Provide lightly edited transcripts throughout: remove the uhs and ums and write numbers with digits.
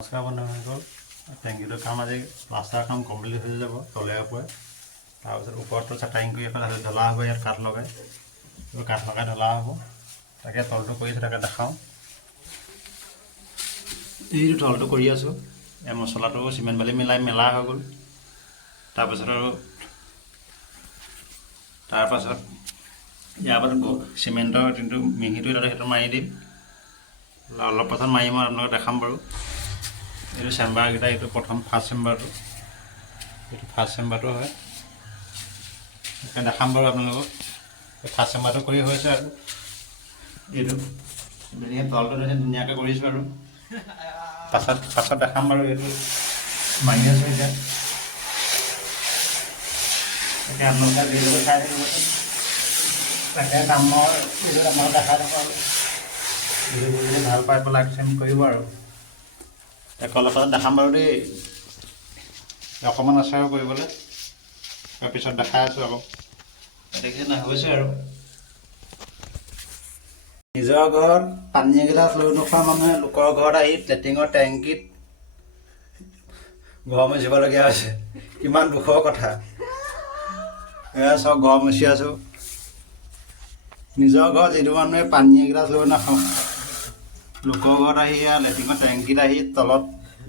নমস্কাৰ বন্ধুসকল, টেংকিটোৰ কাম আজি প্লাষ্টাৰ কাম কমপ্লিট হৈ যাব তলে ওপৰে। তাৰপিছত ওপৰতো চাটাৰিং কৰি এখন ঢলা হ'ব, ইয়াত কাঠ লগাই ঢলা হ'ব। তাকে তলটো কৰিছোঁ, তাকে দেখাওঁ। এইটো তলটো কৰি আছোঁ। এই মছলাটো চিমেণ্ট বালি মেলা হৈ গ'ল। তাৰপাছত ইয়াৰ পাছত চিমেণ্টৰ যোনটো মিহিটো সেইটো মাৰি দিম। অলপ পাছত মাৰি মই আপোনালোকক দেখাম বাৰু। এইটো চেম্বাৰকেইটা, এইটো ফাৰ্ষ্ট চেম্বাৰটো, এইটো ফাৰ্ষ্ট চেম্বাৰটো হয়। দেখাম বাৰু আপোনালোকক। ফাৰ্ষ্ট চেম্বাৰটো কৰি হৈছে আৰু এইটো তলটো ধুনীয়াকৈ কৰিছোঁ আৰু পাছত দেখাম বাৰু। এইটো মাৰি আছোঁ এতিয়া। তাকে আপোনালোকে ভিডিঅ'টো চাই থাকিবচোন। তাকে কামৰ ভিডিঅ'ত আপোনালোকে দেখাই থাকোঁ আৰু ভিডিঅ'টো যদি ভাল পাই পেলাই লাইক কৰিব আৰু অলপ পাছত দেখাম বাৰু দেই। অকণমান আছে আৰু কৰিবলৈ, তাৰপিছত দেখাই আছোঁ আকৌ। দেখিছে নাই, হৈছে আৰু নিজৰ ঘৰত পানী এগিলাচ লৈ নোখোৱা মানুহে লোকৰ ঘৰত আহি লেট্ৰিনৰ টেংকিত ঘৰ মুচিবলগীয়া হৈছে। কিমান দুখৰ কথা। এয়া চব ঘৰ মুচি আছোঁ। নিজৰ ঘৰত যিটো মানুহে পানী এগিলাচ লৈ নাখাওঁ, লোকৰ ঘৰত আহি লেট্ৰিনৰ টেংকিত আহি তলত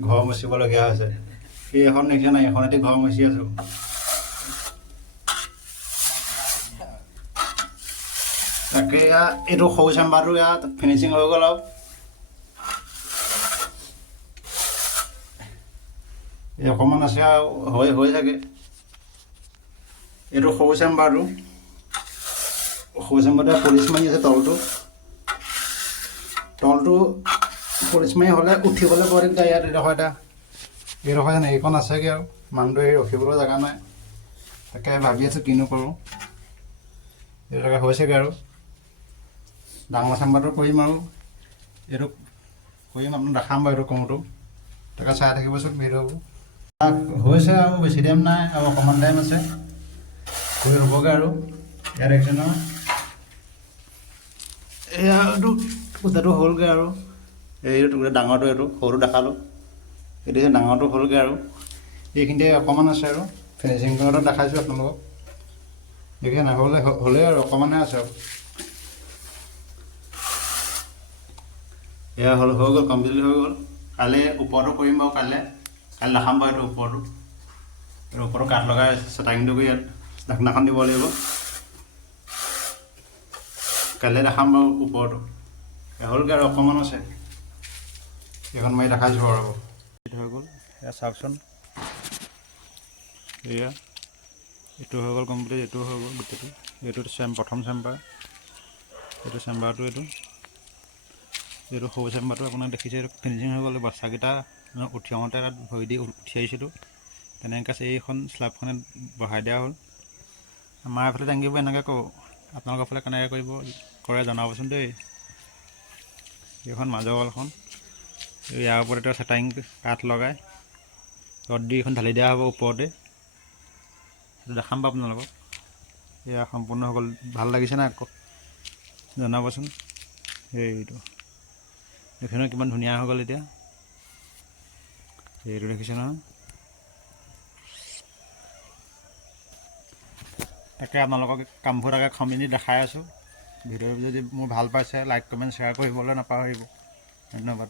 ঘৰ মুচিবলগীয়া হৈছে। এইখন দেখিছে নাই, এইখনেদি ঘৰ মুচি আছোঁ। তাকে এইটো সৰু চেম্বাৰটো ইয়াত ফিনিচিং হৈ গ'ল আৰু এই অকণমান আছে আৰু হৈ চাগে। এইটো সৰু চেম্বাৰটো পলিচ মাৰি আছে। তলটো পলিচ মাৰি হ'লে উঠিবলৈ বৰ দিগদাৰ। ইয়াত এইডোখৰ জানে এইখন আছেগৈ আৰু মানুহটোৱে ৰখিবলৈ জেগা নাই। তাকে ভাবি আছোঁ কিনো কৰোঁ। এইটো হৈছেগৈ আৰু ডাঙৰ চেম্বাৰটো কৰিম আৰু এইটো কৰিম, আপোনাক দেখাম বাৰু। এইটো কৰোঁতো তাকে চাই থাকিবচোন ভিডিঅ'বোৰ। হৈছে আৰু বেছি টাইম নাই, আৰু অকণমান টাইম আছে, হৈ হ'বগৈ আৰু। ইয়াত দেখিছে নহয়, এইটো গোটেইটো হ'লগৈ আৰু এইটো ডাঙৰটো, এইটো সৰুটো দেখালোঁ। এইটো ডাঙৰটো হ'লগৈ আৰু এইখিনিতে অকণমান আছে আৰু ফিনিচিং কৰাটো দেখাইছোঁ আপোনালোকক। দেখিছে নাই, হ'লেই আৰু অকণমানহে আছে আৰু এয়া হৈ গ'ল, কমপ্লিট হৈ গ'ল। কাইলৈ ওপৰটো কৰিম বাৰু। কাইলৈ দেখাম বাৰু। এইটো ওপৰটো কাঠ লগাই চেটাৰিংটো কৰি ইয়াত ঢাকনাখন দিব লাগিব। কাইলৈ দেখাম বাৰু ওপৰটো। হ'লগৈ আৰু অকণমান আছে, এইখন মাৰি দেখাইছোঁ আৰু হৈ গ'ল। এয়া চাওকচোন, এয়া এইটো হৈ গ'ল কমপ্লিট। এইটো হৈ গ'ল গোটেইটো। এইটো প্ৰথম চেম্বাৰ, এইটো চেম্বাৰটো, এইটো সৰু চেম্বাৰটো আপোনাক দেখিছে। এইটো ফিনিচিং হৈ গ'ল। বাচ্চাকেইটা উঠি আহোঁতে তাত ভৰি দি উঠি আহিছিলোঁ। তেনেকৈ এইখন শ্লাবখনে বহাই দিয়া হ'ল। আমাৰ এইফালে টেংকিবোৰ এনেকৈ কৰোঁ। আপোনালোকৰ ফালে কেনেকৈ কৰে জনাবচোন দেই। এইখন মাজৰ ৱালখন, ইয়াৰ ওপৰতে চেটাৰিং কাঠ লগাই ৰদ দি এইখন ঢালি দিয়া হ'ব ওপৰতে। সেইটো দেখাম বাৰু আপোনালোকক। এয়া সম্পূৰ্ণ হৈ গ'ল। ভাল লাগিছে নাই আকৌ জনাবচোন। এইটো দেখিছে কিমান ধুনীয়া হৈ গ'ল। এতিয়া এইটো দেখিছে নহয়। তাকে আপোনালোকক কামবোৰ তাকে খমিনি দেখাই আছোঁ। ভিডিঅ'টো যদি মোৰ ভাল পাইছে লাইক কমেণ্ট শ্বেয়াৰ কৰিবলৈ নাপাহৰিব। ধন্যবাদ।